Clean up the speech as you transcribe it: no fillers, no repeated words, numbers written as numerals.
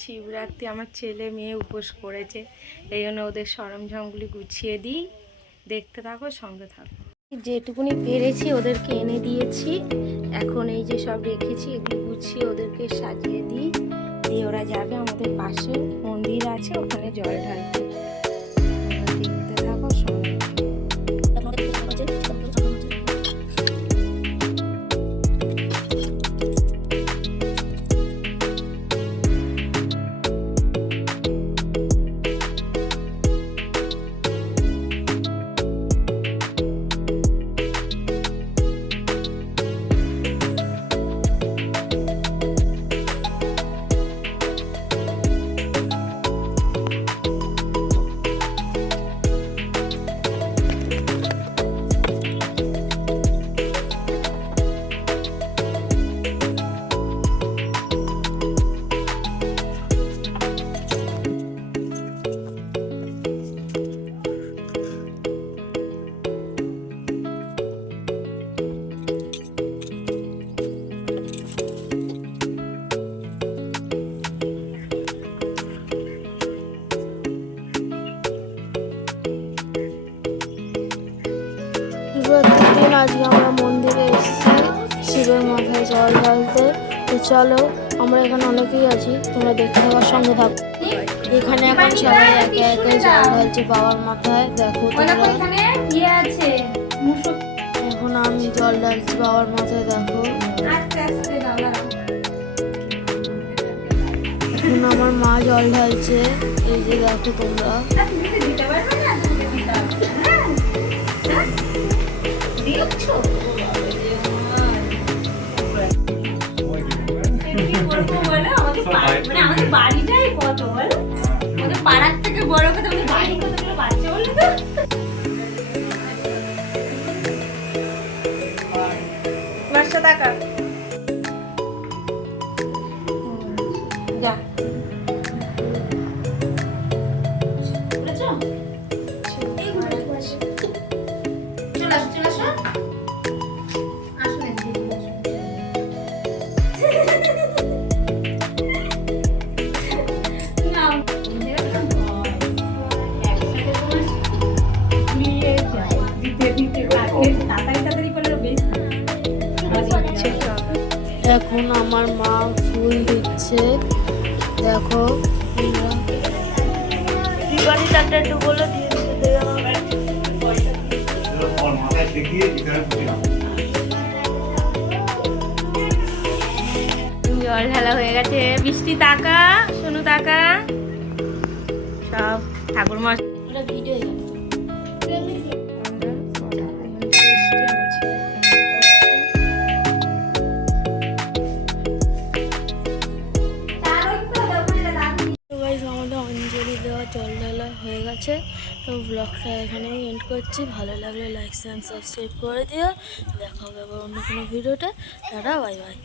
শিবরাত্রি আমার ছেলে মেয়ে উপোস করেছে, এই জন্য ওদের সরঞ্জামগুলি গুছিয়ে দিই। দেখতে থাকো, সঙ্গে থাকো। যেটুকুনি পেরেছি ওদেরকে এনে দিয়েছি। এখন এই যে সব রেখেছি, এগুলো গুছিয়ে ওদেরকে সাজিয়ে দিই। দিয়ে ওরা যাবে আমাদের পাশে মন্দির আছে, ওখানে জল ঢালতে। দেখতে থাকো, সঙ্গে শিবরাত্রির দিন আজকে আমরা মন্দিরে এসেছি শিবের মাথায় জল ঢালতে। তো চলো, আমরা এখানে অনেকেই আছি, তোমরা দেখতে থাকার সঙ্গে থাকো। এখানে এখন সবাই একে একে জল ঢালছে বাবার মাথায়। দেখো তোমরা, এখন আমি জল ঢালছি বাবার মাথায়। দেখো এখন আমার মা জল ঢালছে, এই যে দেখো তোমরা। আমাদের বাড়িটাই কত বলো, আমাদের পাড়ার থেকে বড় কথা, আমাদের বাড়ি কতগুলো বাচ্চা বললো তো। 500 টাকা যা। এখন আমার মা ফুল দিচ্ছে, দেখো। একটু বলে দিয়ে জল ঢালা হয়ে গেছে। বৃষ্টি টাকা, সোনু টাকা, সব ঠাকুর মশাই ভিডিও আমাদের অঞ্জলি দেওয়া জল ঢালা হয়ে গেছে। তো ব্লগটা এখানেই এন্ড করছি। ভালো লাগলে লাইক অ্যান্ড সাবস্ক্রাইব করে দিও। দেখা হবে আবার অন্য কোনো ভিডিওতে। Tata, bye bye.